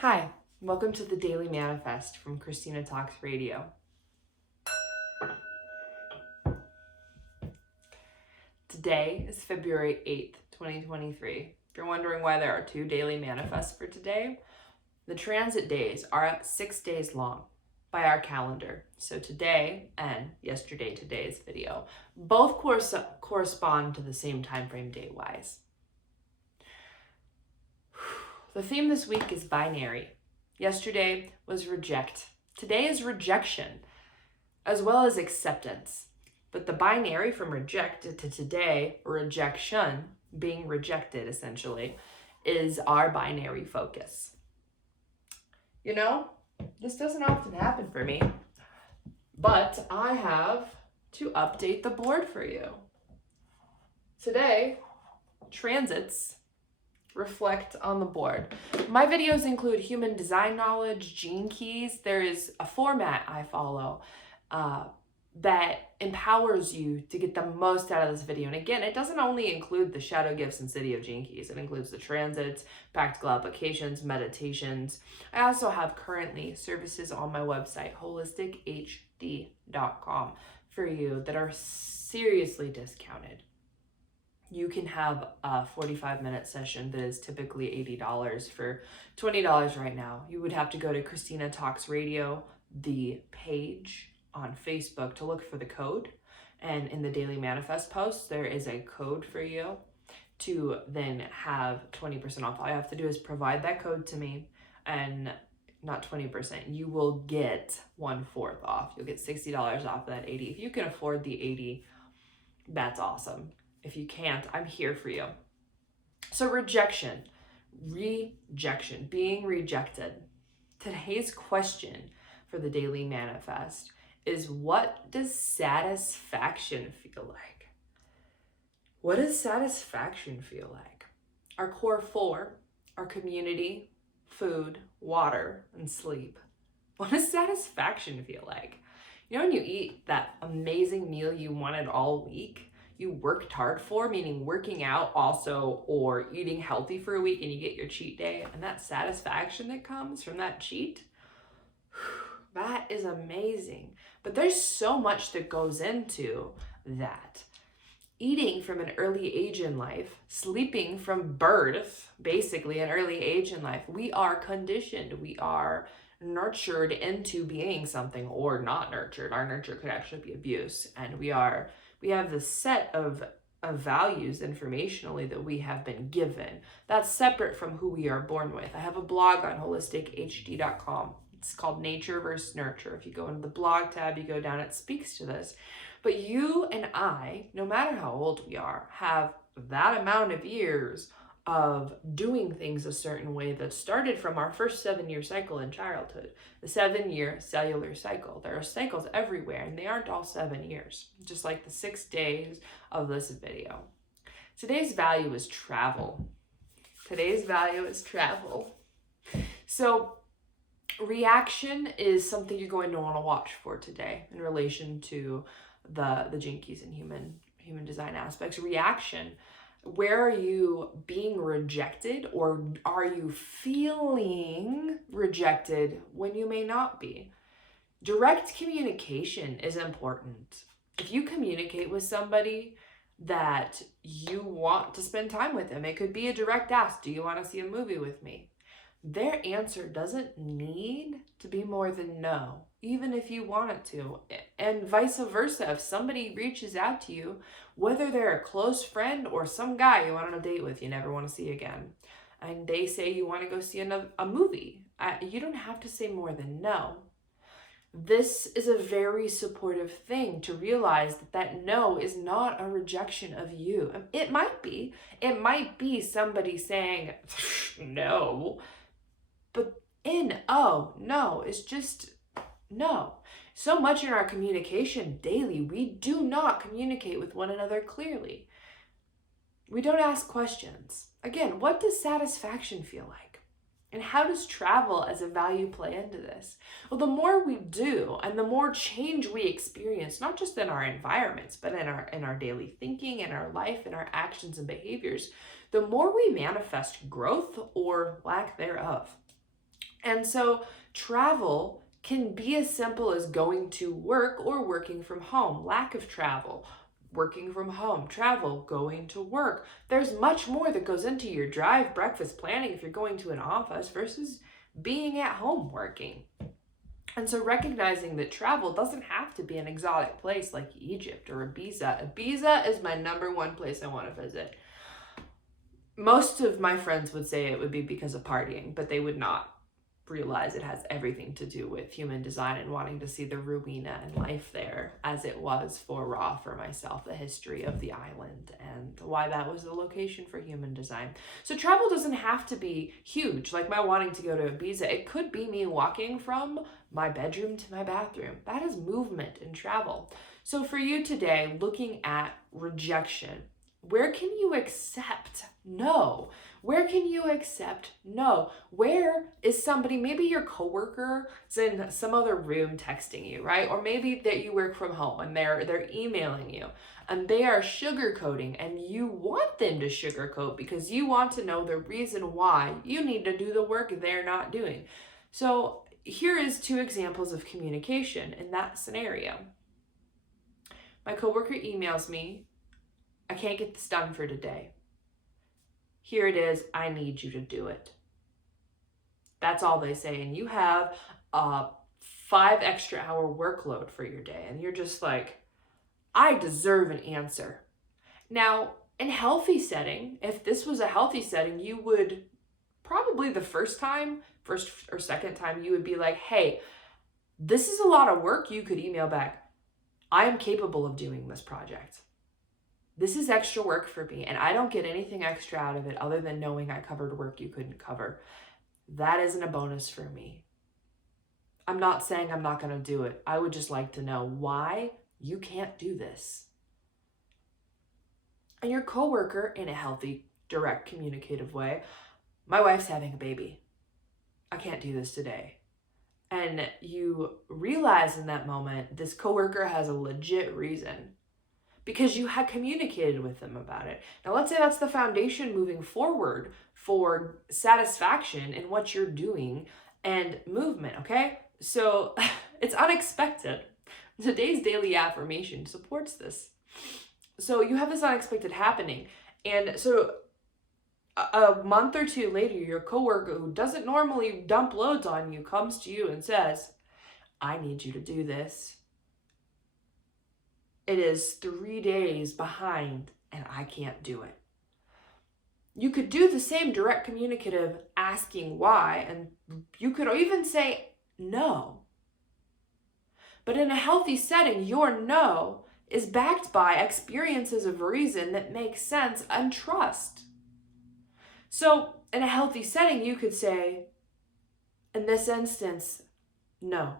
Hi, welcome to the Daily Manifest from Christina Talks Radio. Today is February 8th, 2023. If you're wondering why there are two daily manifests for today, the transit days are 6 days long by our calendar. So today and yesterday, today's video, both correspond to the same time frame date-wise. The theme this week is binary. Yesterday was reject. Today is rejection, as well as acceptance. But the binary from rejected to today, rejection, being rejected essentially, is our binary focus. You know, this doesn't often happen for me, but I have to update the board for you. Today, transits reflect on the board. My videos include human design knowledge, gene keys. There is a format I follow that empowers you to get the most out of this video. And again, it doesn't only include the shadow gifts and city of gene keys. It includes the transits, practical applications, meditations. I also have currently services on my website, holistichd.com, for you that are seriously discounted. You can have a 45-minute session that is typically $80 for $20 right now. You would have to go to Christina Talks Radio, the page on Facebook, to look for the code. And in the Daily Manifest post, there is a code for you to then have 20% off. All you have to do is provide that code to me, and not 20%. You will get 1/4 off. You'll get $60 off of that $80. If you can afford the $80, that's awesome. If you can't, I'm here for you. So rejection, being rejected. Today's question for the Daily Manifest is, what does satisfaction feel like? What does satisfaction feel like? Our core four are community, food, water, and sleep. What does satisfaction feel like? You know, when you eat that amazing meal you wanted all week, you worked hard for, meaning working out also, or eating healthy for a week, and you get your cheat day, and that satisfaction that comes from that cheat, that is amazing. But there's so much that goes into that. Eating from an early age in life, sleeping from birth, basically an early age in life, we are conditioned, we are nurtured into being something, or not nurtured. Our nurture could actually be abuse, and we have the set of values informationally that we have been given. That's separate from who we are born with. I have a blog on holistichd.com. It's called Nature versus Nurture. If you go into the blog tab, you go down, it speaks to this. But you and I, no matter how old we are, have that amount of years of doing things a certain way that started from our first 7-year cycle in childhood, the 7-year cellular cycle. There are cycles everywhere, and they aren't all 7 years, just like the 6 days of this video. Today's value is travel. So reaction is something you're going to want to watch for today in relation to the gene keys and human design aspects. Reaction. Where are you being rejected, or are you feeling rejected when you may not be? Direct communication is important. If you communicate with somebody that you want to spend time with them, it could be a direct ask, do you want to see a movie with me? Their answer doesn't need to be more than no, even if you want it to. And vice versa, if somebody reaches out to you, whether they're a close friend or some guy you went on a date with you never want to see again, and they say you want to go see a movie, you don't have to say more than no. This is a very supportive thing to realize that no is not a rejection of you. It might be somebody saying no, but no is just no. So much in our communication daily, we do not communicate with one another clearly. We don't ask questions. Again, what does satisfaction feel like? And how does travel as a value play into this? Well, the more we do, and the more change we experience, not just in our environments, but in our daily thinking, in our life, in our actions and behaviors, the more we manifest growth or lack thereof. And so travel can be as simple as going to work or working from home. Lack of travel, working from home, travel, going to work. There's much more that goes into your drive, breakfast planning if you're going to an office versus being at home working. And so recognizing that travel doesn't have to be an exotic place like Egypt or Ibiza. Ibiza is my number one place I want to visit. Most of my friends would say it would be because of partying, but they would not realize it has everything to do with human design and wanting to see the ruina and life there, as it was for Ra, for myself, the history of the island and why that was the location for human design. So travel doesn't have to be huge, like my wanting to go to Ibiza. It could be me walking from my bedroom to my bathroom. That is movement and travel. So for you today, looking at rejection, where can you accept no? Where can you accept no? Where is somebody, maybe your coworker is in some other room texting you, right? Or maybe that you work from home and they're emailing you and they are sugarcoating and you want them to sugarcoat because you want to know the reason why you need to do the work they're not doing. So here is 2 examples of communication in that scenario. My coworker emails me, I can't get this done for today. Here it is, I need you to do it. That's all they say. And you have a 5 extra hour workload for your day. And you're just like, I deserve an answer. Now, in healthy setting, if this was a healthy setting, you would probably the first or second time, you would be like, hey, this is a lot of work. You could email back, I am capable of doing this project. This is extra work for me, and I don't get anything extra out of it other than knowing I covered work you couldn't cover. That isn't a bonus for me. I'm not saying I'm not going to do it. I would just like to know why you can't do this. And your coworker, in a healthy, direct, communicative way, my wife's having a baby. I can't do this today. And you realize in that moment, this coworker has a legit reason, because you had communicated with them about it. Now, let's say that's the foundation moving forward for satisfaction in what you're doing and movement, okay? So it's unexpected. Today's daily affirmation supports this. So you have this unexpected happening. And so a month or 2 later, your coworker who doesn't normally dump loads on you comes to you and says, I need you to do this. It is 3 days behind and I can't do it. You could do the same direct communicative asking why, and you could even say no. But in a healthy setting, your no is backed by experiences of reason that make sense and trust. So in a healthy setting, you could say, in this instance, no.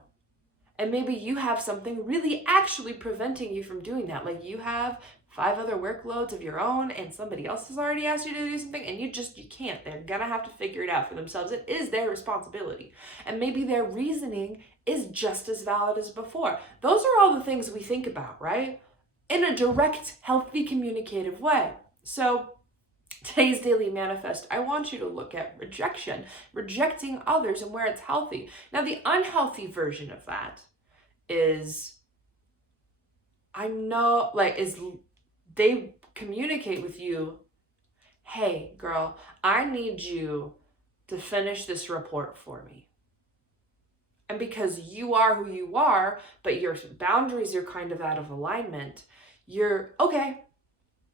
And maybe you have something really actually preventing you from doing that. Like you have 5 other workloads of your own and somebody else has already asked you to do something and you can't. They're gonna have to figure it out for themselves. It is their responsibility. And maybe their reasoning is just as valid as before. Those are all the things we think about, right? In a direct, healthy, communicative way. So today's daily manifest, I want you to look at rejection, rejecting others and where it's healthy. Now, the unhealthy version of that is, they communicate with you, hey, girl, I need you to finish this report for me. And because you are who you are, but your boundaries are kind of out of alignment, you're okay.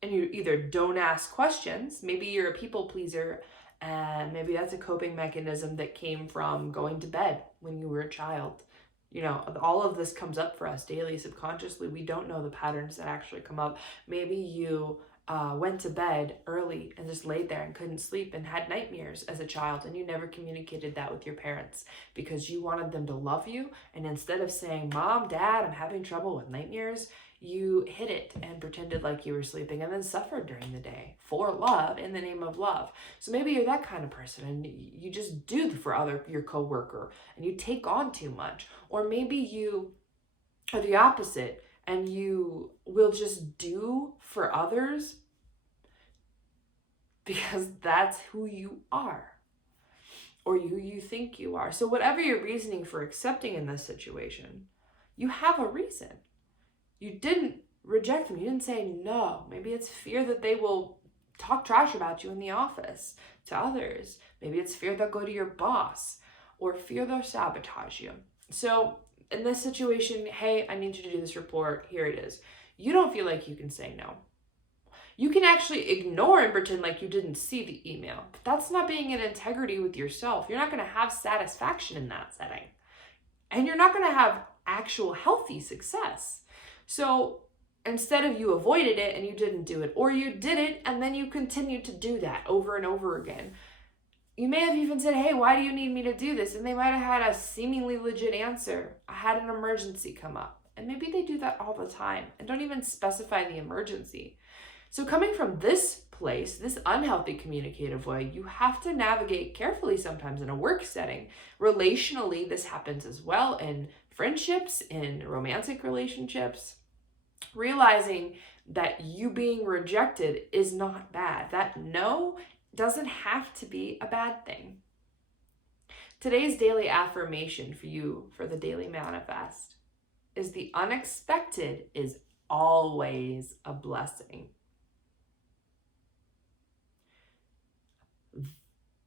And you either don't ask questions, maybe you're a people pleaser, and maybe that's a coping mechanism that came from going to bed when you were a child. You know, all of this comes up for us daily, subconsciously. We don't know the patterns that actually come up. Maybe you went to bed early and just laid there and couldn't sleep and had nightmares as a child, and you never communicated that with your parents because you wanted them to love you. And instead of saying, Mom, Dad, I'm having trouble with nightmares, you hid it and pretended like you were sleeping and then suffered during the day for love, in the name of love. So maybe you're that kind of person and you just do for your coworker and you take on too much. Or maybe you are the opposite and you will just do for others because that's who you are. or who you think you are. So whatever your reasoning for accepting in this situation, you have a reason. You didn't reject them. You didn't say no. Maybe it's fear that they will talk trash about you in the office to others. Maybe it's fear they'll go to your boss, or fear they'll sabotage you. So in this situation, hey, I need you to do this report. Here it is. You don't feel like you can say no. You can actually ignore and pretend like you didn't see the email, but that's not being in integrity with yourself. You're not going to have satisfaction in that setting, and you're not going to have actual healthy success. So instead of you avoided it and you didn't do it, or you did it and then you continued to do that over and over again, you may have even said, hey, why do you need me to do this? And they might have had a seemingly legit answer. I had an emergency come up. And maybe they do that all the time and don't even specify the emergency. So coming from this place, this unhealthy communicative way, you have to navigate carefully sometimes in a work setting. Relationally, this happens as well in friendships, in romantic relationships. Realizing that you being rejected is not bad. That no doesn't have to be a bad thing. Today's daily affirmation for you, for the daily manifest, is the unexpected is always a blessing.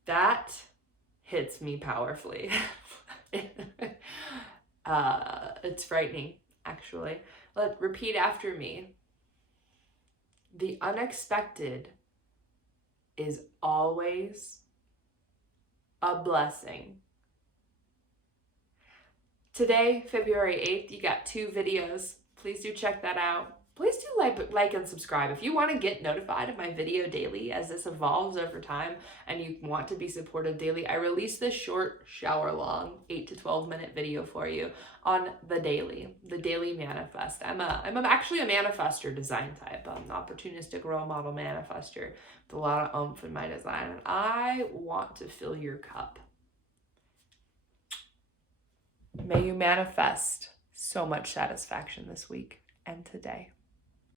That hits me powerfully. It's frightening, actually. Repeat after me. The unexpected is always a blessing. Today, February 8th, you got 2 videos. Please do check that out. Please do like and subscribe. If you want to get notified of my video daily as this evolves over time and you want to be supported daily, I release this short, shower-long, 8 to 12-minute video for you on the daily manifest. I'm actually a manifester design type. I'm an opportunistic role model manifester with a lot of oomph in my design, and I want to fill your cup. May you manifest so much satisfaction this week and today.